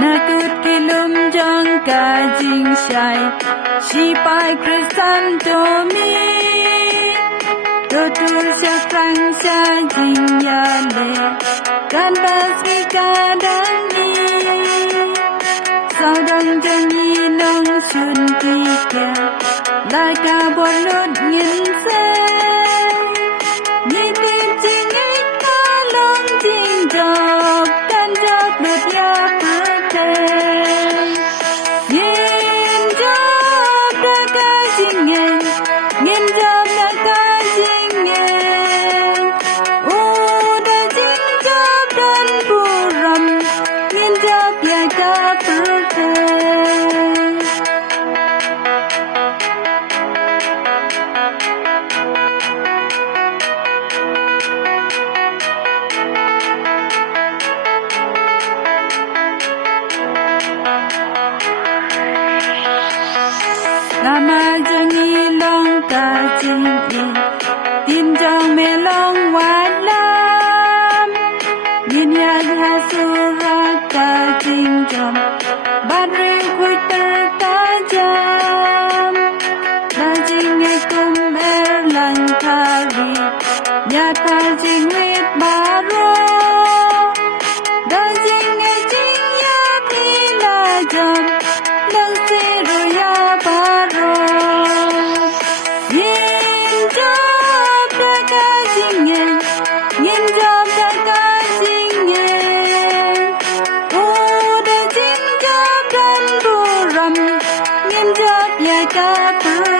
Nakut kilum jang kajing shai, Shipai Chrysanthemi, Totul syafrang syajing yale, Kan basri kadani, Saudang jangi long sun tiga, Laka bolut ngin se, Nitip jing ika long jing job, Kan job lut ya Lama jangi long ka jing in, tin jong me long wat lam. Yin ya ha sura ka jing jom, bad re kui ter ta jam. Da jing e kum er lang kari, ya ta jing wit baro. Da jing e jing ya pi la jom, lang se ro ya baro. Ka